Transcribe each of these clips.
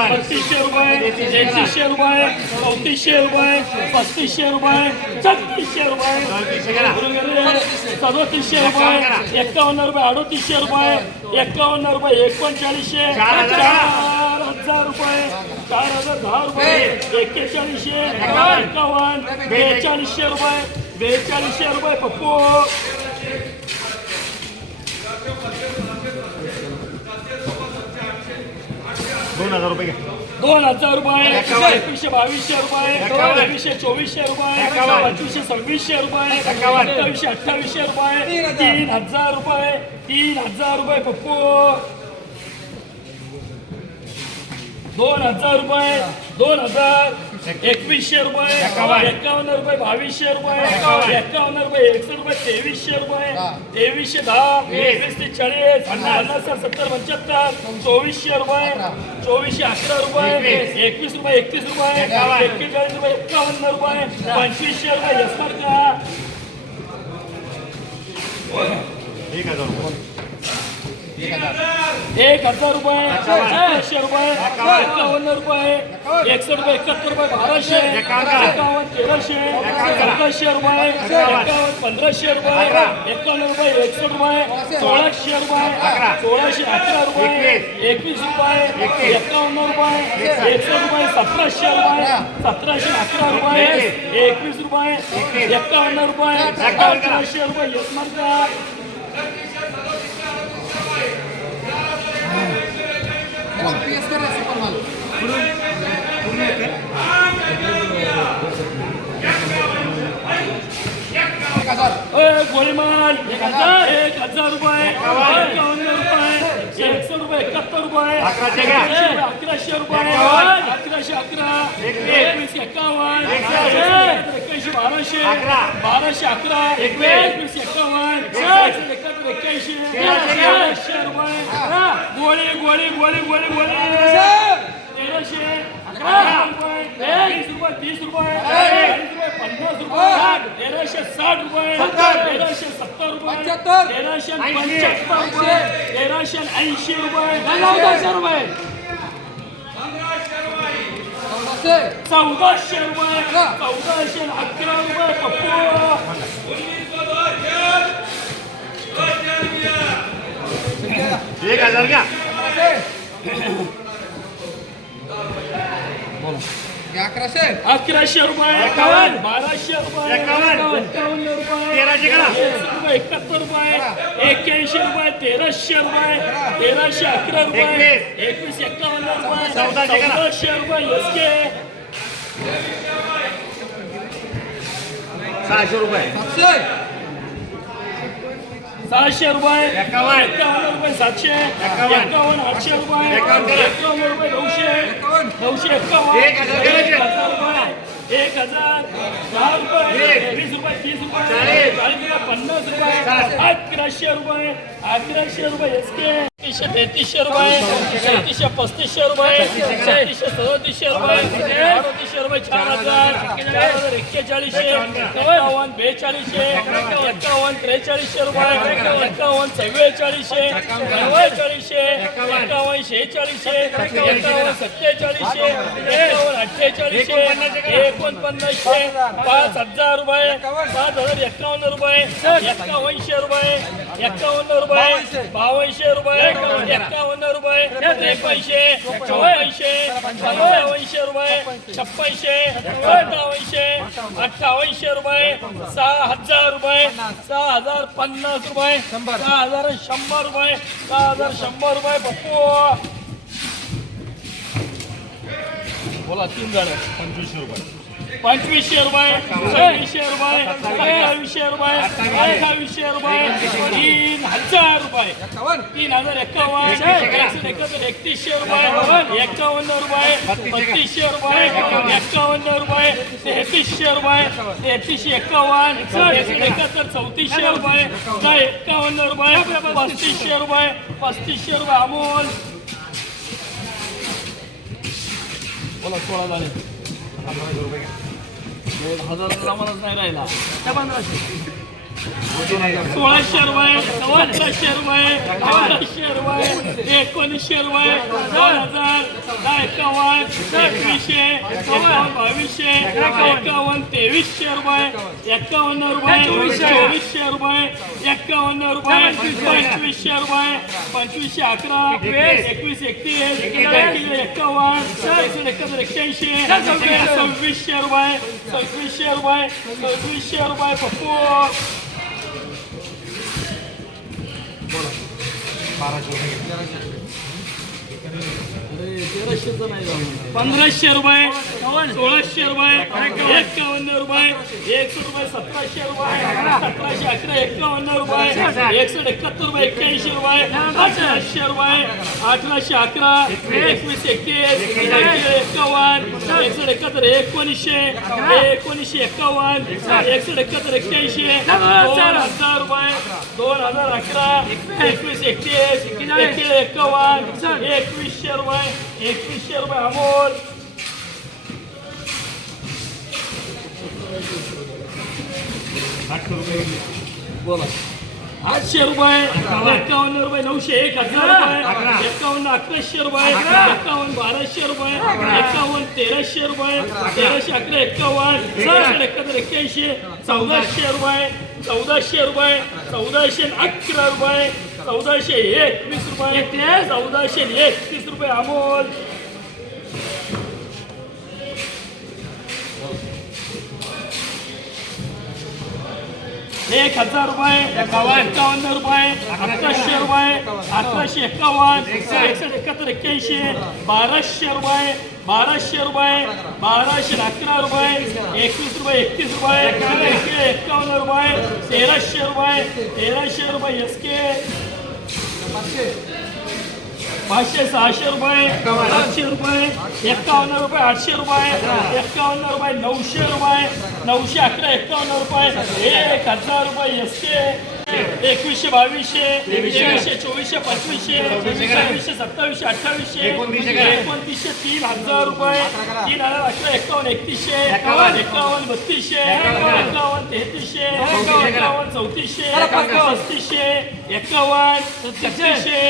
एकावन्न. बत्तीसशे रुपये तेहतीसशे रुपये चौतीसशे रुपये पस्तीसशे रुपये छत्तीसशे रुपये. सदोतीसशे रुपये एक्कावन्न रुपये अडोतीसशे रुपये एक्कावन्न रुपये एकोणचाळीसशे चार हजार. रुपये चार हजार दहा रुपये एक्केचाळीसशे एकावन्न बेचाळीसशे रुपये बेचाळीसशे रुपये पप्पू दोन हजार रुपये घ्या दोन हजार रुपये. एकवीसशे बावीसशे रुपये एकावन्न. एकवीसशे चोवीसशे रुपये एकावन्न. पंचवीसशे सव्वीसशे रुपये एकावन्न. सत्तावीसशे अठ्ठावीसशे रुपये तीन हजार रुपये तीन हजार रुपये पप्पू दोन हजार रुपये दोन हजार एकवीसशे रुपये एकावन्न. रुपये बावीसशे रुपये एकावन्न. रुपये एकसष्ट रुपये तेवीसशे रुपये तेवीसशे दहा एकवीस ते चाळीस पन्नास. सत्तर पंच्याहत्तर चोवीसशे रुपये चोवीसशे अकरा रुपये एकवीस. रुपये एकतीस रुपये. एक्केचाळीस रुपये एकावन्न रुपये पंचवीसशे रुपये येणार का एक हजार रुपये एक रुपये रुपये एकावन्न रुपये एकसठ रुपये एकाहत्तर रुपये बाराशे एकावन्न. तेराशे चौदाशे रुपये एकावन्न पंधराशे रुपये एकावन्न रुपये एकसठ रुपये सोळाशे रुपये सोळाशे अकरा रुपये एकवीस रुपये एकावन्न रुपये एकसष्ट रुपये सतराशे रुपये सतराशे अकरा रुपये एकवीस रुपये एकावन्न रुपये अकराशे रुपये येणार का ए, गोळीमाल एक हजार एक हजार रुपये एकावन्न रुपये एकशे रुपये एकाहत्तर रुपये अकराशे रुपये अकराशे अकरा एकवीस. एकावन्न एकवीस. एक्क्याऐंशी बाराशे बाराशे अकरा एकवीस. एकावन्न एकशे एकाहत्तर एक्क्याऐंशी रुपये गोळी गोळी गोळी गोळी गोळी तेराशे वीस रुपये तीस रुपये पन्नास रुपये तेराशे साठ रुपये तेराशे सत्तर रुपये तेराशे पंच्याहत्तर रुपये तेराशे ऐंशी रुपये रुपये. चौदाशे रुपये चौदाशे अकरा रुपये एक हजार घ्या. अकराशे. अकराशे रुपये एकावन्न. बाराशे रुपये एकावन्न. एकावन्न रुपये. तेराशे करा. रुपये एकाहत्तर रुपये. एक्क्याऐंशी रुपये तेराशे रुपये. तेराशे अकरा रुपये. एकवीस. एकावन्न रुपये. चौदाशे रुपये एसके सहाशे रुपये. सहाशे रुपये एकावन्न. रुपये सातशे एकावन्न. आठशे रुपये एकावन्न रुपये नऊशे नऊशे एकावन्न एक हजार दहा रुपये एक. वीस रुपये तीस रुपये चाळीस. रुपये पन्नास रुपये. अकराशे रुपये अकराशे रुपये एस के तीसशे तेहतीसशे रुपये तेहतीसशे पस्तीसशे रुपये तेहतीसशे सदतीसशे रुपये अडतीसशे रुपये चार हजार चार हजार एक्केचाळीसशे एकावन्न बेचाळीसशे एकावन्न त्रेचाळीसशे रुपये एकावन्न चव्वेचाळीसशे चव्वेचाळीसशे एकावन्न शेहेचाळीसशे एकावन्न सत्तेचाळीसशे एकावन्न अठ्ठेचाळीसशे एकोणपन्नासशे पाच हजार रुपये पाच हजार एकावन्न रुपये एकावन्नशे रुपये एकावन्न रुपये बावनशे रुपये एकावन्न रुपये त्रेपनशे चौऱ्याऐंशे पंचावन्नशे रुपये छप्पनशे सत्तावन्नशे अठ्ठावनशे रुपये सहा हजार रुपये सहा हजार पन्नास रुपये सहा हजार शंभर रुपये सहा हजार शंभर रुपये पप्पू बोला तीन जण पंचवीसशे रुपये. पंचवीसशे रुपये सव्वीसशे रुपये सत्तावीसशे रुपये अठ्ठावीसशे रुपये तीन हजार रुपये. तीन हजार एकावन्न एकशे एकाहत्तर एकतीसशे रुपये एकावन्न रुपये बत्तीसशे रुपये एकावन्न. रुपये तेहतीसशे रुपये तेहतीसशे एकावन्न एकशे एकाहत्तर चौतीसशे रुपये काय एकावन्न रुपये पस्तीसशे रुपये पस्तीसशे रुपये अमोल. बोला सोळा झाले. हजार आम्हालाच नाही राहिला त्या पंधराशे सोळाशे रुपये सतराशे रुपये अठराशे रुपये एकोणीसशे रुपये दोन हजार. एकावन्न एकवीसशे एकावन्न बावीसशे एकावन्न तेवीसशे रुपये एकावन्न रुपये चोवीसशे रुपये एकावन्न रुपये पंचवीसशे रुपये पंचवीसशे अकरा एकवीस एकतीस एकवीस एकावन्न एकशे एकाहत्तर एक्क्याऐंशी सव्वीसशे रुपये सव्वीसशे रुपये सव्वीसशे रुपये पप्पू पंधराशे रुपये सोळाशे रुपये एकावन्न रुपये एकशे रुपये सतराशे रुपये सतराशे अकरा एकावन्न रुपये एकसष्ट एकाहत्तर रुपये एक्क्याऐंशी रुपये अठराशे रुपये अठराशे अकरा एकवीस एकतीस एकावन्न एकसष्ट एकाहत्तर एकोणीसशे एकोणीसशे एकावन्न एकसष्ट एकाहत्तर एक्क्याऐंशी दोन हजार रुपये दोन हजार अकरा एकवीस एकतीस एकतीस एकावन्न एकवीसशे रुपये एकवीसशे रुपये अमोल. आठशे रुपये एकावन्न रुपये नऊशे एक हजार रुपये एकावन्न अकराशे रुपये एकावन्न बाराशे रुपये एकावन्न तेराशे रुपये तेराशे अकरा एकावन्न सहाशे एकाहत्तर एक्क्याऐंशी चौदाशे रुपये चौदाशे रुपये चौदाशे अकरा रुपये चौदाशे एकवीस रुपये चौदाशे एकतीस रुपये अमोल एक हजार रुपये एकावन्न रुपये अकराशे रुपये अकराशे एकावन्न एकसष्ट एकाहत्तर एक्क्याऐंशी बाराशे रुपये बाराशे रुपये बाराशे अकरा रुपये एकवीस रुपये एकतीस रुपये एकशे एकावन्न रुपये तेराशे रुपये तेराशे रुपये एस के पाचशे सहाशे रुपये आठशे रुपये एकावन्न रुपये आठशे रुपये एकावन्न रुपये नऊशे रुपये नऊशे अकरा एकावन्न रुपये एक हजार रुपये एस के एकवीसशे बावीसशे तेवीसशे चोवीसशे पंचवीसशे सव्वीसशे सत्तावीसशे अठ्ठावीसशे एकोणतीसशे तीन हजार रुपये. तीन हजार अकरा एकावन्न एकतीसशे. एकावन्न. बत्तीसशे. एकावन्न. तेहतीसशे. एकावन्न चौतीसशे. पस्तीसशे. एकावन्न छत्तीसशे.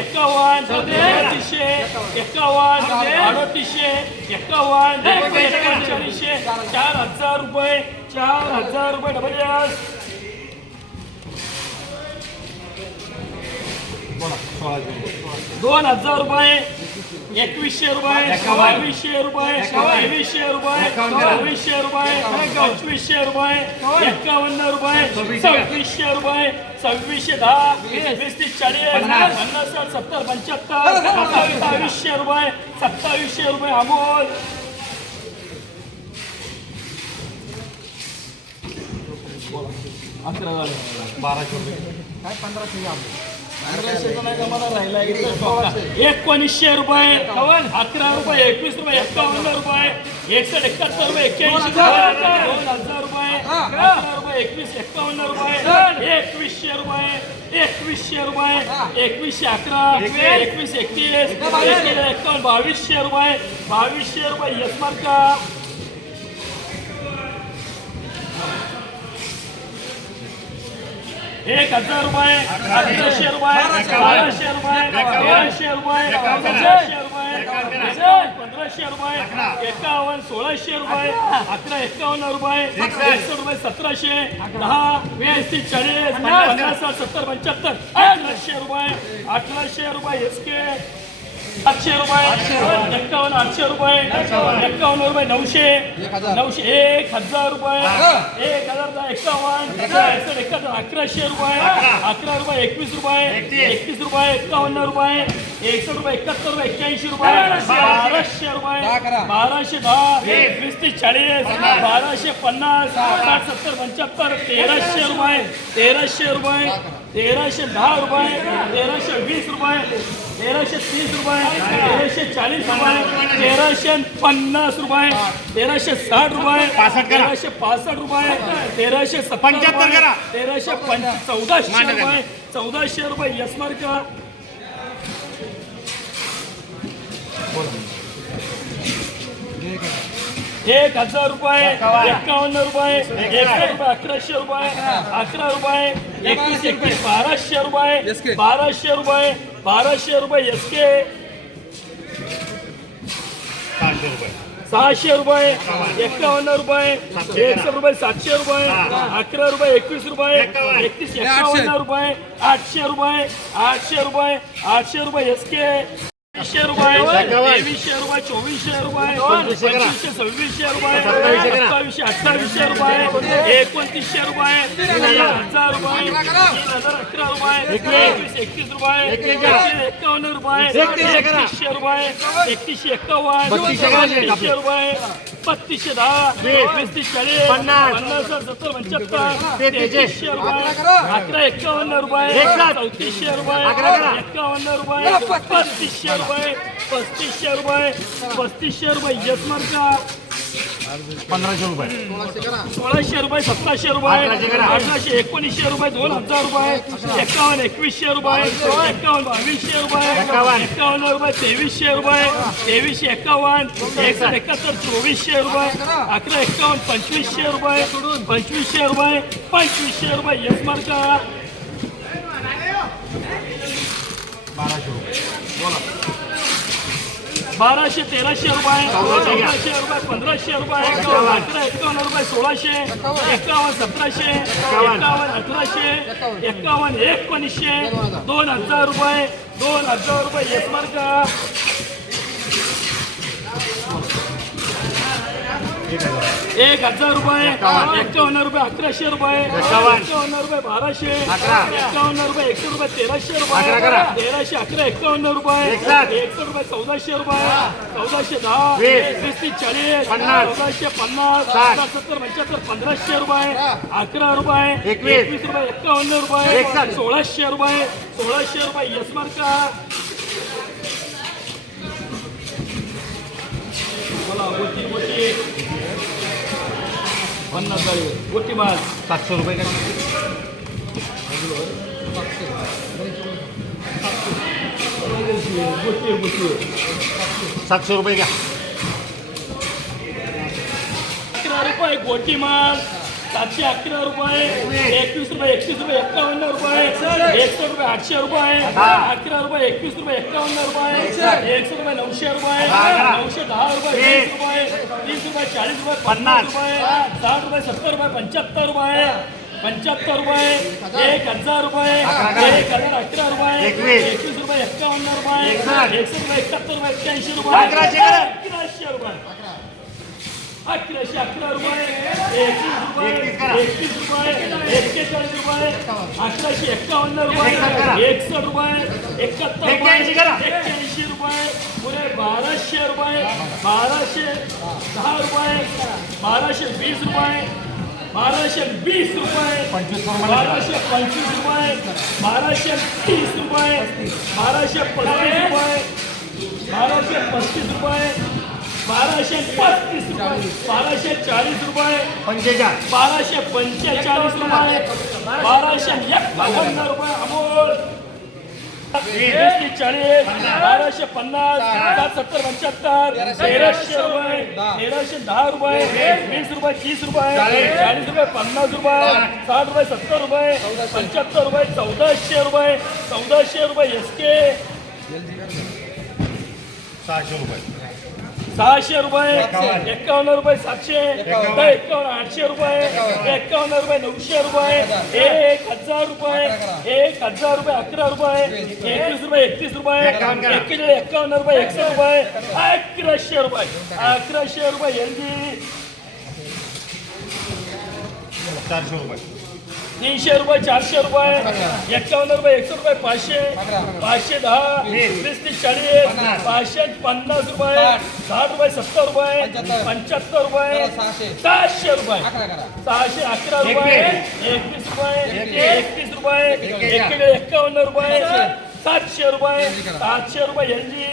एकावन्न बत्तीसशे एकावन्न अडतीसशे. एकावन्न एकोणचाळीसशे. चार हजार रुपये. चार हजार रुपये डबल दोन हजार रुपये एकवीसशे रुपये बावीसशे रुपये तेवीसशे रुपये चोवीसशे रुपये पंचवीसशे रुपये एकावन्न रुपये सव्वीसशे रुपये सव्वीसशे दहा वीस तीस चाळीस पन्नास. सत्तर पंच्याहत्तर सत्तावीसशे रुपये सत्तावीसशे रुपये अमोल. अकरा झाले एकोणीसशे रुपये अकरा रुपये एकवीस रुपये एकावन्न रुपये एकसठ एकाहत्तर रुपये एक्क्याऐंशी दोन हजार रुपये रुपये एकवीस एकावन्न रुपये एकवीसशे रुपये एकवीसशे रुपये एकवीसशे अकरा एकवीस एकतीस एकवीस एकावन्न बावीसशे रुपये बावीसशे रुपये यशमार्का एक हजार रुपये अकराशे रुपये बाराशे रुपये तेराशे रुपये पंधराशे रुपये पंधराशे रुपये एकावन्न सोळाशे रुपये अकरा एकावन्न रुपये एकशे रुपये सतराशे दहा वीस चाळीस पन्नास सत्तर पंच्याहत्तर अठराशे रुपये अठराशे रुपये एस के आठशे रुपये. एकावन्न आठशे रुपये. एकावन्न रुपये नऊशे. नऊशे एक हजार रुपये. एक हजार दहा एकावन्न अकराशे रुपये. अकरा रुपये एकवीस रुपये. एकतीस रुपये एकावन्न रुपये. एकसष्ट रुपये एकाहत्तर रुपये एक्क्याऐंशी रुपये. बाराशे रुपये. बाराशे दहा. वीस तीस चाळीस. बाराशे पन्नास. साठ सत्तर पंच्याहत्तर. तेराशे रुपये. तेराशे रुपये. तेराशे दहा रुपये. तेराशे वीस रुपये. तेराशे तीस रुपये तेराशे चाळीस रुपये तेराशे पन्नास रुपये तेराशे साठ रुपये करा. तेराशे पासष्ट रुपये तेराशे पंच्याहत्तर करा. तेराशे पंच चौदाशे रुपये चौदाशे रुपये यशमार्क एक हज़ार रुपये एकावन्न रुपये अकराशे रुपये अकरा रुपये एकवीस एकवीस बाराशे रुपये बाराशे रुपये बाराशे रुपये एस के सहाशे रुपये. सहाशे रुपये एकावन्न. रुपये रुपये सातशे रुपये अकरा रुपये एकवीस रुपये एकतीस एकावन्न रुपये आठशे रुपये आठशे रुपये आठशे रुपये एस तीनशे रुपये तेवीसशे रुपये चोवीसशे रुपये पंचवीसशे सव्वीसशे रुपये सत्तावीसशे अठ्ठावीसशे रुपये एकोणतीसशे रुपये तीन हजार रुपये तीन हजार अकरा रुपये एकवीस एकतीस रुपये एकशे एकावन्न रुपये एकतीसशे रुपये एकतीसशे एकावन्न बत्तीसशे रुपये बत्तीसशे दहा वीस चाळीस पन्नास. पन्नास सत्तर पंच्याहत्तर तेहतीसशे. रुपये अकरा एकावन्न रुपये चौतीसशे रुपये एकावन्न रुपये पस्तीसशे रुपये. पस्तीसशे रुपये पस्तीसशे रुपये यस मार्का पंधराशे रुपये. सोळाशे रुपये सतराशे रुपये अठराशे एकोणीसशे रुपये दोन हजार रुपये एकावन्न एकवीसशे रुपये एकावन्न बावीसशे रुपये एकावन्न. रुपये तेवीसशे रुपये तेवीसशे एकावन्न एकशे एकाहत्तर चोवीसशे रुपये अकरा एकावन्न पंचवीसशे रुपये पंचवीसशे रुपये पंचवीसशे रुपये यस मार्का बाराशे तेराशे रुपये चौदाशे रुपये पंधराशे रुपये अकरा एकावन्न रुपये सोळाशे एकावन्न. सतराशे एकावन्न. अठराशे एकावन्न एकोणीसशे दोन हजार रुपये दोन हजार रुपये एक मार्क. एक हजार रुपये एकावन्न. रुपये अकराशे रुपये एकावन्न. रुपये बाराशे एकावन्न रुपये एकशे रुपये तेराशे रुपये तेराशे अकरा एकावन्न रुपये एकशे रुपये चौदाशे रुपये चौदाशे दहा वीस. तीस चाळीस चौदाशे पन्नास सत्तर पंच्याहत्तर पंधराशे रुपये अकरा रुपये एकवीस. रुपये एकावन्न रुपये सोळाशे रुपये सोळाशे रुपये यस मार्का. पन्नास गाडी गोटी माल सातशे रुपये का गोटी गोटी सातशे रुपये घ्या अकरा रुपये गोटी माल सातशे अकरा रुपये एकवीस रुपये एकतीस रुपये एकावन्न रुपये एकशे रुपये आठशे रुपये अकरा रुपये एकवीस रुपये एकावन्न रुपये एकशे रुपये नऊशे रुपये नऊशे दहा रुपये वीस रुपये तीस रुपये चाळीस रुपये पन्नास रुपये साठ रुपये सत्तर रुपये पंच्याहत्तर रुपये पंच्याहत्तर रुपये एक हजार रुपये एक हजार अकरा रुपये एकवीस. रुपये एकावन्न रुपये. एकशे रुपये एकाहत्तर रुपये एक्क्याऐंशी रुपये अकराशे करा. अकराशे रुपये अकराशे अकरा रुपये एकवीस रुपये एक्केचाळीस रुपये अकराशे करा. रुपये एकसष्ट रुपये एकाहत्तर रुपये एक्क्याऐंशी रुपये पुढे बाराशे रुपये बाराशे दहा रुपये बाराशे वीस रुपये बाराशे वीस रुपये बाराशे पंचवीस रुपये बाराशे तीस रुपये बाराशे पस्तीस रुपये बाराशे पस्तीस रुपये बाराशे पस्तीस रुपये. बाराशे चाळीस रुपये. पंचेचाळीस. बाराशे पंचेचाळीस रुपये. बाराशे एकावन्न रुपये अमोल. चाळीस. बाराशे पन्नास. सात सत्तर पंच्याहत्तर. तेराशे. रुपये. तेराशे दहा रुपये. वीस रुपये तीस रुपये. चाळीस. रुपये पन्नास रुपये. साठ. रुपये सत्तर रुपये. पंच्याहत्तर रुपये चौदाशे रुपये. चौदाशे रुपये एस के सहाशे रुपये. सहाशे रुपये एकावन्न. रुपये सातशे एकावन्न. आठशे रुपये एकावन्न. रुपये नऊशे रुपये एक हजार रुपये एक हजार रुपये अकरा रुपये एकवीस रुपये एकतीस रुपये एकेचाळीस एकावन्न रुपये एकशे रुपये अकराशे रुपये अकराशे रुपये एल चारशे रुपये. तीनशे रुपये चारशे रुपये एकावन्न रुपये एकशे रुपये पाचशे पाचशे दहा वीस तीस चाळीस पाचशे पन्नास रुपये साठ रुपये सत्तर रुपये पंच्याहत्तर रुपये सहाशे रुपये सहाशे अकरा रुपये एकवीस रुपये एकतीस रुपये एकेचाळीस एकावन्न रुपये सातशे रुपये सातशे रुपये एल जी.